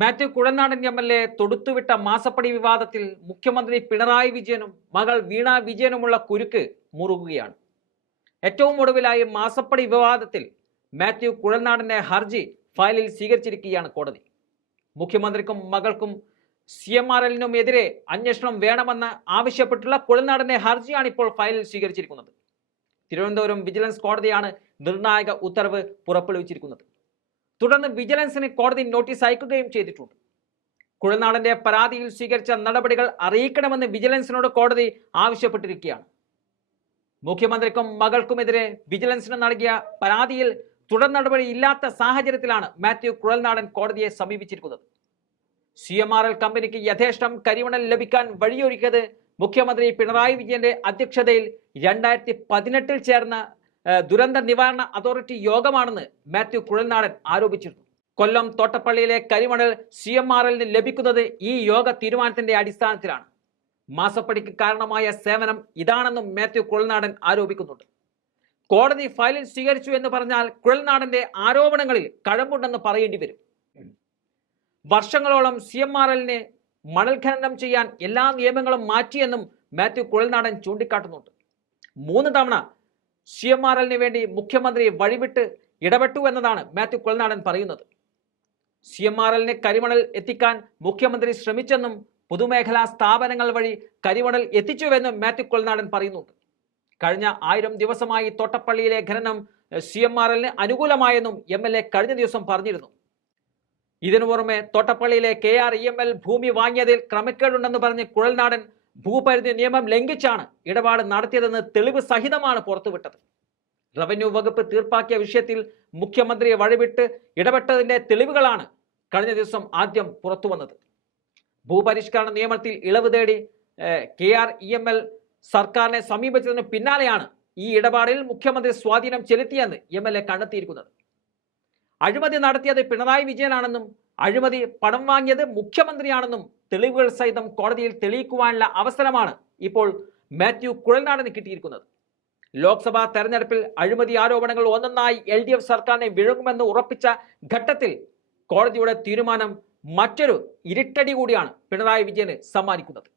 Mathew Kuzhalnadan MLA തൊടുത്തുവിട്ട മാസപ്പടി വിവാദത്തിൽ മുഖ്യമന്ത്രി പിണറായി വിജയനും മകൾ വീണ വിജയനുമുള്ള കുരുക്ക് മുറുകുകയാണ്. ഏറ്റവും ഒടുവിലായി മാസപ്പടി വിവാദത്തിൽ മാത്യു കുഴൽനാടന്റെ ഹർജി ഫയലിൽ സ്വീകരിച്ചിരിക്കുകയാണ് കോടതി. മുഖ്യമന്ത്രിക്കും മകൾക്കും CMRL എതിരെ അന്വേഷണം വേണമെന്ന് ആവശ്യപ്പെട്ടുള്ള കുഴൽനാടന്റെ ഹർജിയാണ് ഇപ്പോൾ ഫയലിൽ സ്വീകരിച്ചിരിക്കുന്നത്. തിരുവനന്തപുരം വിജിലൻസ് കോടതിയാണ് നിർണായക ഉത്തരവ് പുറപ്പെടുവിച്ചിരിക്കുന്നത്. തുടർന്ന് വിജിലൻസിന് കോടതി നോട്ടീസ് അയക്കുകയും ചെയ്തിട്ടുണ്ട്. കുഴൽനാടന്റെ പരാതിയിൽ സ്വീകരിച്ച നടപടികൾ അറിയിക്കണമെന്ന് വിജിലൻസിനോട് കോടതി ആവശ്യപ്പെട്ടിരിക്കുകയാണ്. മുഖ്യമന്ത്രിക്കും മകൾക്കുമെതിരെ വിജിലൻസിന് നൽകിയ പരാതിയിൽ തുടർ നടപടി ഇല്ലാത്ത സാഹചര്യത്തിലാണ് മാത്യു കുഴൽനാടൻ കോടതിയെ സമീപിച്ചിരിക്കുന്നത്. CMRL കമ്പനിക്ക് യഥേഷ്ടം കരിമണൽ ലഭിക്കാൻ വഴിയൊരുക്കിയത് മുഖ്യമന്ത്രി പിണറായി വിജയന്റെ അധ്യക്ഷതയിൽ 2018 ചേർന്ന ദുരന്ത നിവാരണ അതോറിറ്റി യോഗമാണെന്ന് മാത്യു കുഴൽനാടൻ ആരോപിച്ചിരുന്നു. കൊല്ലം തോട്ടപ്പള്ളിയിലെ കരിമണൽ CMRL ലഭിക്കുന്നത് ഈ യോഗ തീരുമാനത്തിന്റെ അടിസ്ഥാനത്തിലാണ്. മാസപ്പടിക്ക് കാരണമായ സേവനം ഇതാണെന്നും മാത്യു കുഴൽനാടൻ ആരോപിക്കുന്നുണ്ട്. കോടതി ഫയലിൽ സ്വീകരിച്ചു എന്ന് പറഞ്ഞാൽ കുഴൽനാടന്റെ ആരോപണങ്ങളിൽ കഴമ്പുണ്ടെന്ന് പറയേണ്ടി വരും. വർഷങ്ങളോളം CMRL മണൽ ഖനനം ചെയ്യാൻ എല്ലാ നിയമങ്ങളും മാറ്റിയെന്നും മാത്യു കുഴൽനാടൻ ചൂണ്ടിക്കാട്ടുന്നുണ്ട്. 3 തവണ CMRL വേണ്ടി മുഖ്യമന്ത്രി വഴിവിട്ട് ഇടപെട്ടു എന്നതാണ് മാത്യു കുഴൽനാടൻ പറയുന്നത്. CMRL കരിമണൽ എത്തിക്കാൻ മുഖ്യമന്ത്രി ശ്രമിച്ചെന്നും പൊതുമേഖലാ സ്ഥാപനങ്ങൾ വഴി കരിമണൽ എത്തിച്ചുവെന്നും മാത്യു കുഴൽനാടൻ പറയുന്നുണ്ട്. കഴിഞ്ഞ 1000 ദിവസമായി തോട്ടപ്പള്ളിയിലെ ഖനനം CMRL അനുകൂലമായെന്നും MLA കഴിഞ്ഞ ദിവസം പറഞ്ഞിരുന്നു. ഇതിനു പുറമെ തോട്ടപ്പള്ളിയിലെ KREML ഭൂമി വാങ്ങിയതിൽ ക്രമക്കേടുണ്ടെന്ന് പറഞ്ഞ് കുഴൽനാടൻ ഭൂപരിധി നിയമം ലംഘിച്ചാണ് ഇടപാട് നടത്തിയതെന്ന് തെളിവ് സഹിതമാണ് പുറത്തുവിട്ടത്. റവന്യൂ വകുപ്പ് തീർപ്പാക്കിയ വിഷയത്തിൽ മുഖ്യമന്ത്രിയെ വഴിവിട്ട് ഇടപെട്ടതിന്റെ തെളിവുകളാണ് കഴിഞ്ഞ ദിവസം ആദ്യം പുറത്തു വന്നത്. ഭൂപരിഷ്കരണ നിയമത്തിൽ ഇളവ് തേടി KREML സർക്കാരിനെ സമീപിച്ചതിന് പിന്നാലെയാണ് ഈ ഇടപാടിൽ മുഖ്യമന്ത്രി സ്വാധീനം ചെലുത്തിയെന്ന് MLA കണ്ടെത്തിയിരിക്കുന്നത്. അഴിമതി നടത്തിയത് പിണറായി വിജയനാണെന്നും അഴിമതി പണം വാങ്ങിയത് മുഖ്യമന്ത്രിയാണെന്നും തെളിവുകൾ സഹിതം കോടതിയിൽ തെളിയിക്കുവാനുള്ള അവസരമാണ് ഇപ്പോൾ മാത്യു കുഴൽനാടന് കിട്ടിയിരിക്കുന്നത്. ലോക്സഭാ തെരഞ്ഞെടുപ്പിൽ അഴിമതി ആരോപണങ്ങൾ ഒന്നൊന്നായി LDF സർക്കാരിനെ വിഴുങ്ങുമെന്ന് ഉറപ്പിച്ച ഘട്ടത്തിൽ കോടതിയുടെ തീരുമാനം മറ്റൊരു ഇരുട്ടടി കൂടിയാണ് പിണറായി വിജയന് സമ്മാനിക്കുന്നത്.